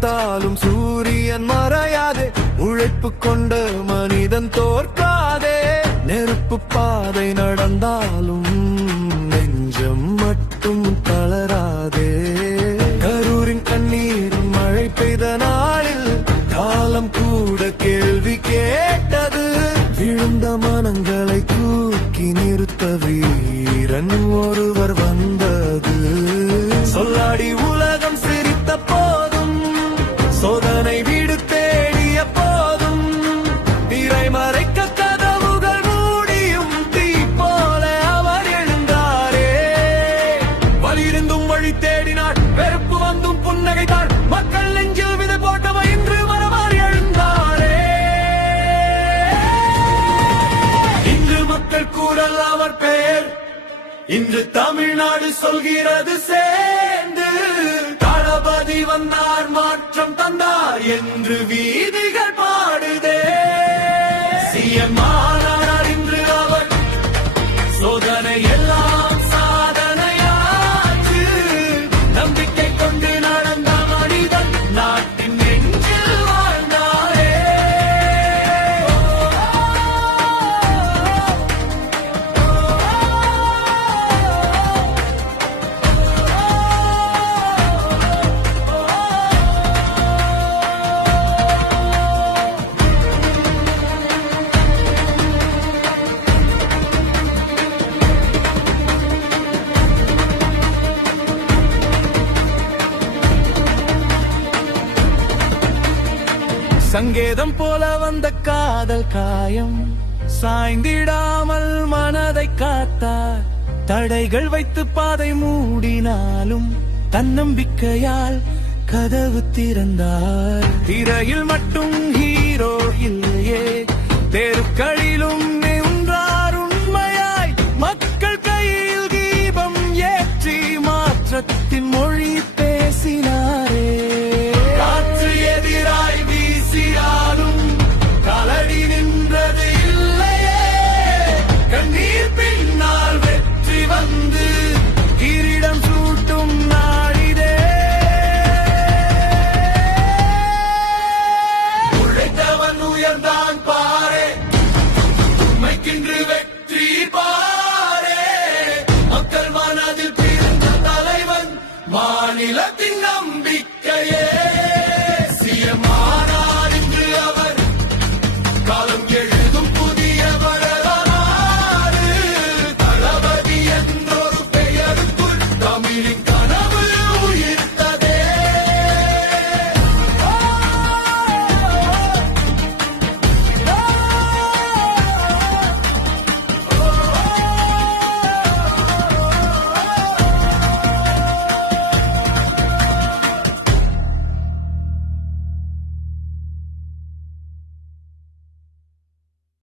மறைத்தாலும் சூரியன் மறையாதே, உழைப்பு கொண்ட மனிதன் தோற்காதே. நெருப்பு பாதை நடந்தாலும் நெஞ்சம் மட்டும் தளராதே. கரூரின் கண்ணீர் மழை பெய்த நாளில் காலம் கூட கேள்வி கேட்டது. விழுந்த மனங்களை தூக்கி நிறுத்த வீரன் ஒருவர் வந்தது. சொல்லாடி உலகம் சிரித்த போதும், சோதனை வீடு தேடிய போதும், திரை மறைக்க கதவுகள் மூடியும் தீ போல அவர் எழுந்தாரே. வலியிருந்தும் வழி தேடினார், வெறுப்பு வந்தும் புன்னகைத்தார். மக்கள் நெஞ்சில் விதை போட்டவர் இன்று மரமாறி எழுந்தாரே. இன்று மக்கள் கூறல் அவர் பெயர், இன்று தமிழ்நாடு சொல்கிறது சேர்ந்து. தளபதி வந்தார், மாற்றம் தந்தார் என்று வீதிகள் பாடுதே. சிஎம் ஆனார் இன்று அவர், சோதனை எல்லாம் சாதனையாச்சு. நம்பிக்கை கொண்டு நடந்த மனிதன் நாட்டின் நெஞ்சில் வாழ்ந்தாரே. சங்கேதம் போல வந்த காதல் காயம் சாய்ந்திடாமல் மனதை காத்தார். தடைகள் வைத்து பாதை மூடினாலும் தன்னம்பிக்கையால் கதவு திறந்தார். திரையில் மட்டும் ஹீரோ இல்லையே, தெருக்களிலும் நின்றார் உண்மையாய். மக்கள் கையில் தீபம் ஏற்றி மாற்றத்தின் மொழி பேசினாரே. காற்று எதிராய் வீசியாலும் காலடி நின்றது இல்லையே. கண்ணீர் பின்னால் வெற்றி வந்து கிரீடம் சூட்டும் நாளிதே. உழைத்தவன் உயர்ந்தான் பாரே, உண்மைக்கின்று வெற்றி பாரே. மக்கள் மனதில் பிறந்த தலைவன், மாநிலத்தின் நம்பிக்கையே.